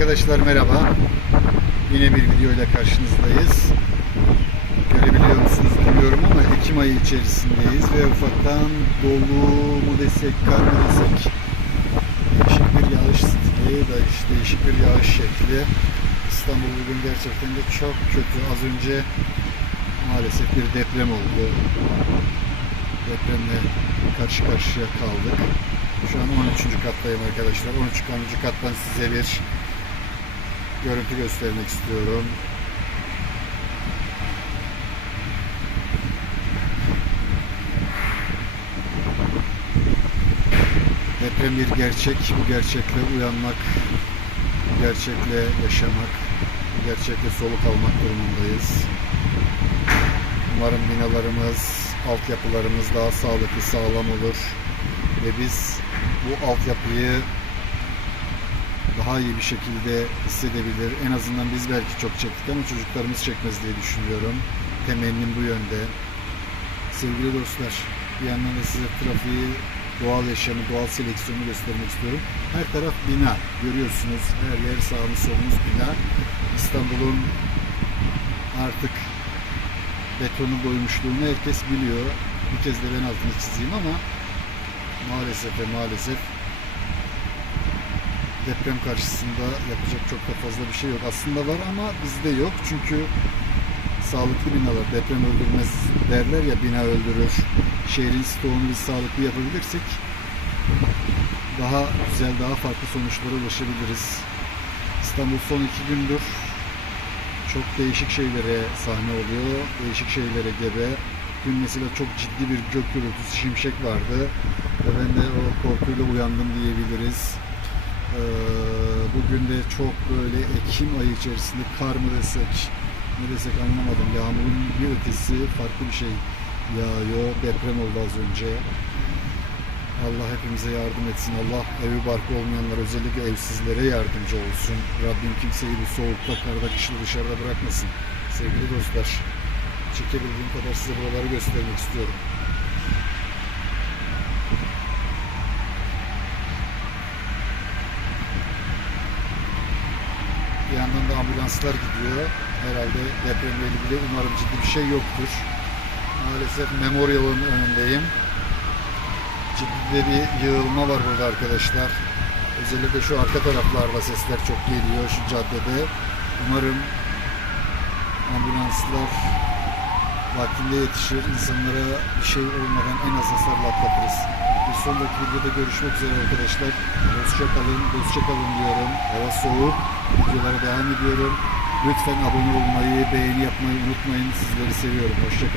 Arkadaşlar merhaba. Yine bir video ile karşınızdayız. Görebiliyor musunuz bilmiyorum ama Ekim ayı içerisindeyiz ve ufaktan dolu mu desek, kar mı desek değişik bir yağış stili, değiş- değişik bir yağış şekli. İstanbul bugün gerçekten de çok kötü. Az önce maalesef bir deprem oldu. Depremle karşı karşıya kaldık. Şu an 13. kattayım arkadaşlar. 13. kattan size bir görüntü göstermek istiyorum. Deprem bir gerçek. Bu gerçekle uyanmak, bu gerçekle yaşamak, bu gerçekle soluk almak durumundayız. Umarım binalarımız, altyapılarımız daha sağlıklı, sağlam olur ve biz bu altyapıyı daha iyi bir şekilde hissedebilir. En azından biz belki çok çektik ama çocuklarımız çekmez diye düşünüyorum. Temennim bu yönde. Sevgili dostlar, bir yandan da size trafiği, doğal yaşamı, doğal seleksiyonu göstermek istiyorum. Her taraf bina. Görüyorsunuz her yer sağımız solumuz bina. İstanbul'un artık betonu doymuşluğunu herkes biliyor. Bir kez de ben altını çizeyim ama maalesef ve maalesef deprem karşısında yapacak çok da fazla bir şey yok. Aslında var ama bizde yok. Çünkü sağlıklı binalar deprem öldürmez derler ya bina öldürür. Şehrin stoğunu biz sağlıklı yapabilirsek daha güzel, daha farklı sonuçlara ulaşabiliriz. İstanbul son iki gündür çok değişik şeylere sahne oluyor. Değişik şeylere gebe. Dün mesela çok ciddi bir gök gürültüsü, şimşek vardı. Ve ben de o korkuyla uyandım diyebiliriz. Ee, bugün de çok böyle Ekim ayı içerisinde kar mı desek, ne desek anlamadım. Yağmurun bir ötesi farklı bir şey yağıyor. Deprem oldu az önce. Allah hepimize yardım etsin. Allah evi barkı olmayanlar özellikle evsizlere yardımcı olsun. Rabbim kimseyi bu soğukta, karda, kışta dışarıda bırakmasın. Sevgili dostlar, çekebildiğim kadar size buraları göstermek istiyorum. Yandan da ambulanslar gidiyor. Herhalde depremle ilgili umarım ciddi bir şey yoktur. Maalesef Memorial'ın önündeyim. Ciddi de bir yığılma var burada arkadaşlar. Özellikle şu arka taraflarda sesler çok geliyor şu caddede. Umarım ambulanslar vaktinde yetişir. insanlara bir şey olmadan en az hasarla atlatırız. Sonraki videoda görüşmek üzere arkadaşlar. Hoşça kalın, dostça kalın diyorum. Hava soğuk. Videolara devam ediyorum. Lütfen abone olmayı, beğeni yapmayı unutmayın. Sizleri seviyorum. Hoşça kalın.